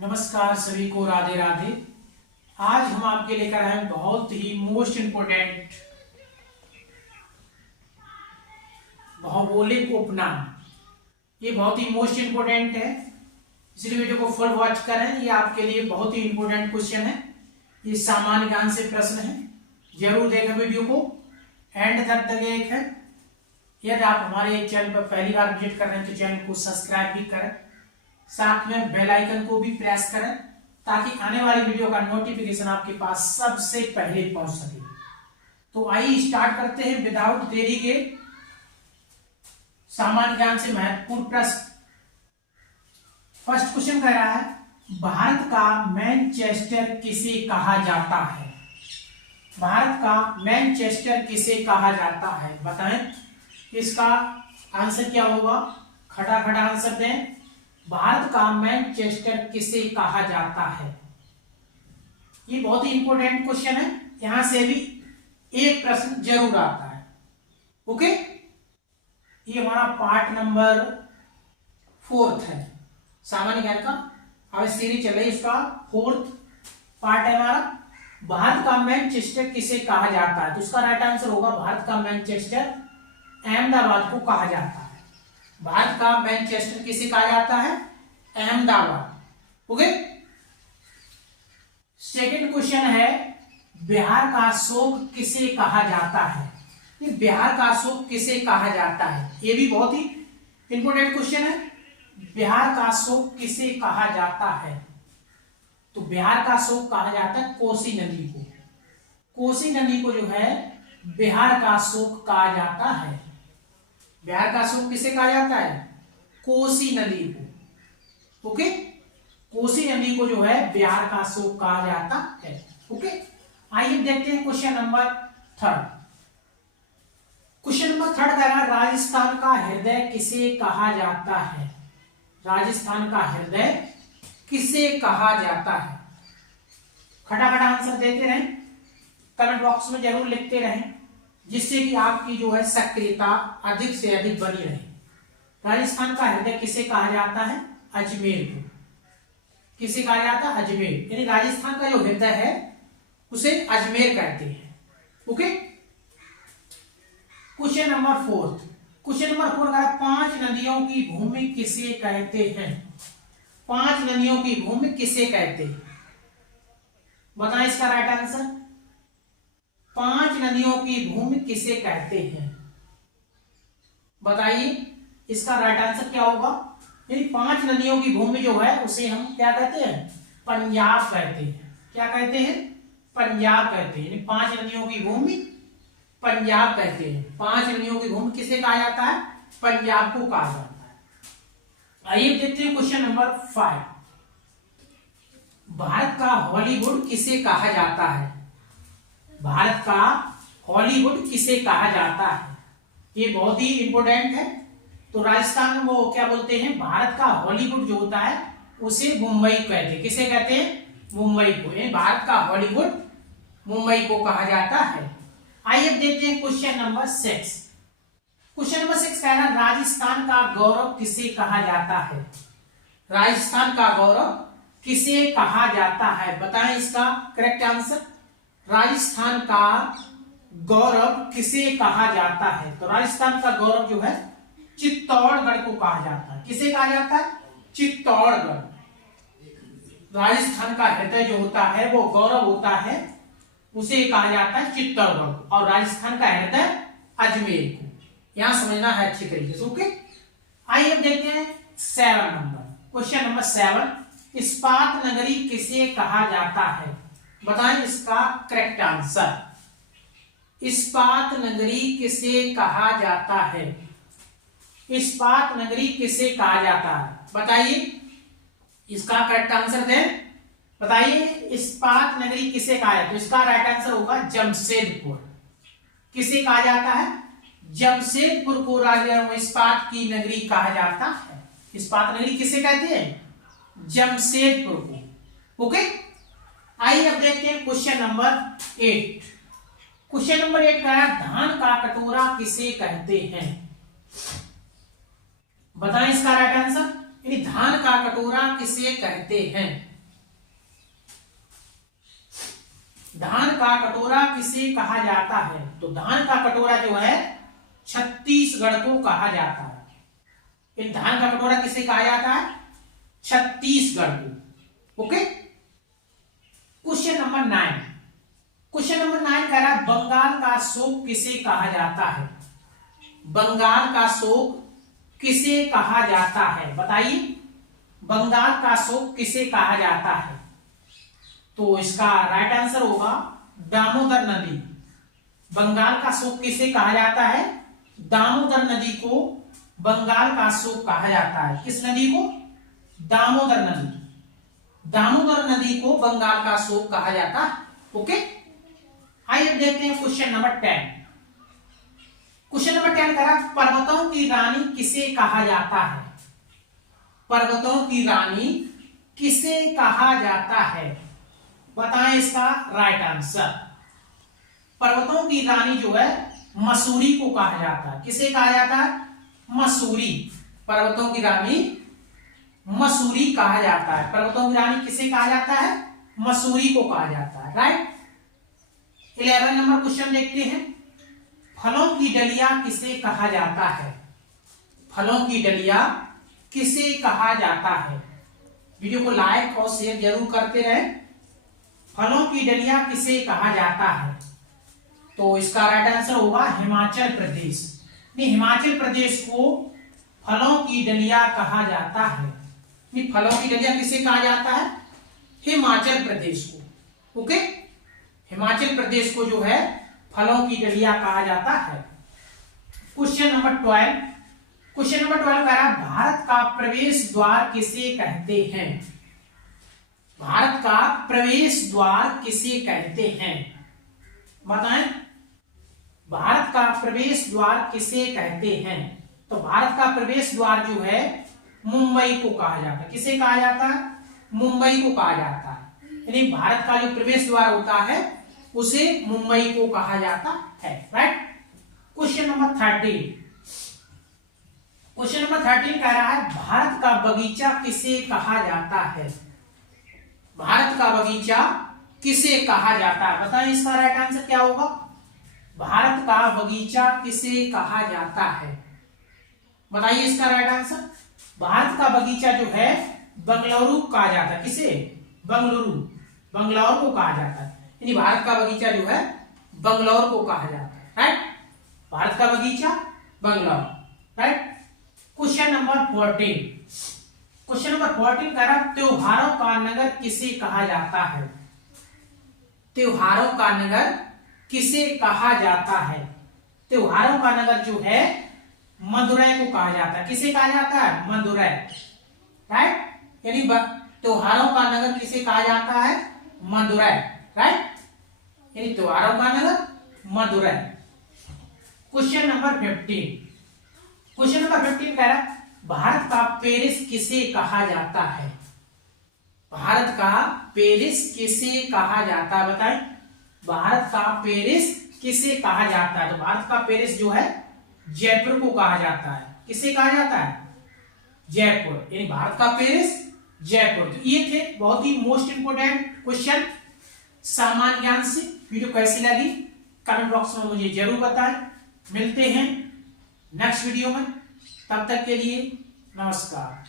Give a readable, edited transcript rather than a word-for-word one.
नमस्कार सभी को, राधे राधे। आज हम आपके लेकर आए हैं बहुत ही मोस्ट इंपोर्टेंट भौगोलिक उपनाम। ये बहुत ही मोस्ट इंपोर्टेंट है, इसलिए वीडियो को फुल वॉच करें। ये आपके लिए बहुत ही इंपोर्टेंट क्वेश्चन है। ये सामान्य ज्ञान से प्रश्न है, जरूर देखें वीडियो को एंड तक एक है। यदि आप हमारे चैनल पर पहली बार विजिट कर रहे हैं तो चैनल को सब्सक्राइब भी करें, साथ में बेल आइकन को भी प्रेस करें ताकि आने वाली वीडियो का नोटिफिकेशन आपके पास सबसे पहले पहुंच सके। तो आइए स्टार्ट करते हैं विदाउट देरी के सामान्य ज्ञान से महत्वपूर्ण प्रश्न। फर्स्ट क्वेश्चन कह रहा है, भारत का मैनचेस्टर किसे कहा जाता है? भारत का मैनचेस्टर किसे कहा जाता है, बताएं। इसका आंसर क्या होगा? खटाखट आंसर दें। भारत का मैनचेस्टर किसे कहा जाता है? ये बहुत ही इंपॉर्टेंट क्वेश्चन है, यहां से भी एक प्रश्न जरूर आता है। ओके, ये हमारा पार्ट नंबर 4 है सामान्य ज्ञान का। अब सीरीज चल रही है, इसका 4th पार्ट है हमारा। भारत का मैनचेस्टर किसे कहा जाता है? तो उसका राइट आंसर होगा भारत का मैनचेस्टर अहमदाबाद को कहा जाता है। भारत का मैनचेस्टर किसे कहा जाता है? अहमदाबाद। ओके, सेकंड क्वेश्चन है, बिहार का अशोक किसे कहा जाता है? ये बिहार का अशोक किसे कहा जाता है? ये भी बहुत ही इंपोर्टेंट क्वेश्चन है। बिहार का अशोक किसे कहा जाता है? तो बिहार का अशोक कहा जाता है कोसी नदी को। कोसी नदी को जो है बिहार का अशोक कहा जाता है। बिहार का अशोक किसे कहा जाता है? कोसी नदी को। ओके, कोसी नदी को जो है बिहार का अशोक कहा जाता है। ओके, आइए देखते हैं क्वेश्चन नंबर 3। क्वेश्चन नंबर 3 कह रहा है, राजस्थान का हृदय किसे कहा जाता है? राजस्थान का हृदय किसे कहा जाता है? खटाखट आंसर देते रहें, कमेंट बॉक्स में जरूर लिखते रहें, जिससे कि आपकी जो है सक्रियता अधिक से अधिक बनी रहे। राजस्थान का हृदय किसे कहा जाता है? अजमेर को। किसे कहा जाता है? अजमेर। यानी राजस्थान का जो हृदय है उसे अजमेर कहते हैं। Okay, question number 4। Question number 4 का 5 नदियों की भूमि किसे कहते हैं? 5 नदियों की भूमि किसे कहते हैं? बताएं इसका राइट आंसर। 5 नदियों की भूमि किसे कहते हैं? बताइए इसका राइट आंसर क्या होगा? यानी 5 नदियों की भूमि जो है उसे हम क्या कहते हैं? पंजाब कहते हैं। क्या कहते हैं? पंजाब कहते हैं। यानी 5 नदियों की भूमि पंजाब कहते हैं। 5 नदियों की भूमि किसे कहा जाता है? पंजाब को कहा जाता है। आइए देखते हैं क्वेश्चन नंबर 5। भारत का हॉलीवुड किसे कहा जाता है? भारत का हॉलीवुड किसे कहा जाता है? ये बहुत ही इंपोर्टेंट है। तो राजस्थान में वो क्या बोलते हैं? भारत का हॉलीवुड जो होता है उसे मुंबई कहते हैं। किसे कहते हैं? मुंबई को। भारत का हॉलीवुड मुंबई को कहा जाता है। आइए अब देखते हैं क्वेश्चन नंबर 6। क्वेश्चन नंबर 6 कह रहा है, राजस्थान का गौरव किसे कहा जाता है? राजस्थान का गौरव किसे कहा जाता है? बताएं इसका करेक्ट आंसर। राजस्थान का गौरव किसे कहा जाता है? तो राजस्थान का गौरव जो है चित्तौड़गढ़ को कहा जाता है। किसे कहा जाता है? चित्तौड़गढ़। राजस्थान का हृदय जो होता है, वो गौरव होता है, उसे कहा जाता है चित्तौड़गढ़। और राजस्थान का हृदय अजमेर को। यहां समझना है अच्छी तरीके से। ओके, आइए अब देखते हैं 7 नंबर। क्वेश्चन नंबर 7, इस्पात नगरी किसे कहा जाता है? बताएं इसका करेक्ट आंसर। इस्पात नगरी किसे कहा जाता है? इस्पात नगरी किसे कहा जाता है? बताइए इसका करेक्ट आंसर दें। बताइए इस्पात नगरी किसे कहा जाता है? तो इसका राइट आंसर होगा जमशेदपुर। किसे कहा जाता है? जमशेदपुर को इस्पात की नगरी कहा जाता है। इस्पात नगरी किसे कहते हैं? जमशेदपुर को। ओके, आइए अब देखते हैं क्वेश्चन नंबर 8। क्वेश्चन नंबर 8 का धान का कटोरा किसे कहते हैं? बताएं इसका राइट आंसर। यानी धान का कटोरा किसे कहते हैं? धान का कटोरा किसे कहा जाता है? तो धान का कटोरा जो है छत्तीसगढ़ को कहा जाता है। इन धान का कटोरा किसे कहा जाता है? छत्तीसगढ़ को। Okay, question number 9। Question number 9 कह रहा है बंगाल का शोक किसे कहा जाता है? बंगाल का शोक किसे कहा जाता है? बताइए, बंगाल का शोक किसे कहा जाता है? तो इसका राइट आंसर होगा दामोदर नदी। बंगाल का शोक किसे कहा जाता है? दामोदर नदी को बंगाल का शोक कहा जाता है। किस नदी को? दामोदर नदी। दामोदर नदी को बंगाल का शोक कहा जाता है। ओके, आइए देखते हैं क्वेश्चन नंबर 10। क्वेश्चन नंबर 10 कह रहा है पर्वतों की रानी किसे कहा जाता है? पर्वतों की रानी किसे कहा जाता है? बताएं इसका राइट आंसर। पर्वतों की रानी जो है मसूरी को कहा जाता है। किसे कहा जाता है? मसूरी। पर्वतों की रानी मसूरी कहा जाता है। पर्वतों की रानी किसे कहा जाता है? मसूरी को कहा जाता है। राइट। 11 नंबर क्वेश्चन देखते हैं। फलों की डलिया किसे कहा जाता है? फलों की डलिया किसे कहा जाता है? वीडियो को लाइक और शेयर जरूर करते रहें। फलों की डलिया किसे कहा जाता है? तो इसका राइट आंसर होगा हिमाचल प्रदेश। हिमाचल प्रदेश को फलों की डलिया कहा जाता है। फलों की डलिया किसे कहा जाता है? हिमाचल प्रदेश को। ओके, हिमाचल प्रदेश को जो है फलों की डलिया कहा जाता है। Question number 12। क्वेश्चन नंबर 12 कह रहा है भारत का प्रवेश द्वार किसे कहते हैं? भारत का प्रवेश द्वार किसे कहते हैं? बताएं, भारत का प्रवेश द्वार किसे कहते हैं? तो भारत का प्रवेश द्वार जो है मुंबई को कहा जाता है। किसे कहा जाता है? मुंबई को कहा जाता है। यानी भारत का जो प्रवेश द्वार होता है उसे मुंबई को कहा जाता है। Right. Question number 13। Question number 13 कह रहा है भारत का बगीचा किसे कहा जाता है? भारत का बगीचा किसे कहा जाता है? बताएं इसका राइट आंसर क्या होगा? भारत का बगीचा किसे कहा जाता है? बताइए इसका राइट आंसर। भारत का बगीचा जो है बंगलुरु कहा जाता है। किसे? बंगलुरु, बंगलौर को कहा जाता है। यानी भारत का बगीचा जो है बंगलौर को कहा जाता है। राइट। भारत का बगीचा Bangalore. Right. Question number 14। Question number 14 कह रहा है त्योहारों का नगर किसे कहा जाता है? त्योहारों का नगर किसे कहा जाता है? त्योहारों का नगर जो है मदुरै को कहा जाता है। किसे कहा जाता है? मदुरै। राइट। यानी त्योहारों का नगर किसे कहा जाता है? मदुरै। राइट। यानी त्योहारों का नगर Madurai. Question number 15। Question number 15 कह रहा है भारत का पेरिस किसे कहा जाता है? भारत का पेरिस किसे कहा जाता है? बताएं, भारत का पेरिस किसे कहा जाता है? तो भारत का पेरिस जो है जयपुर को कहा जाता है। किसे कहा जाता है? जयपुर। यानी भारत का पेरिस जयपुर। तो ये थे बहुत ही मोस्ट इंपोर्टेंट क्वेश्चन सामान्य ज्ञान से। वीडियो कैसी लगी कमेंट बॉक्स में मुझे जरूर बताएं। मिलते हैं नेक्स्ट वीडियो में, तब तक के लिए नमस्कार।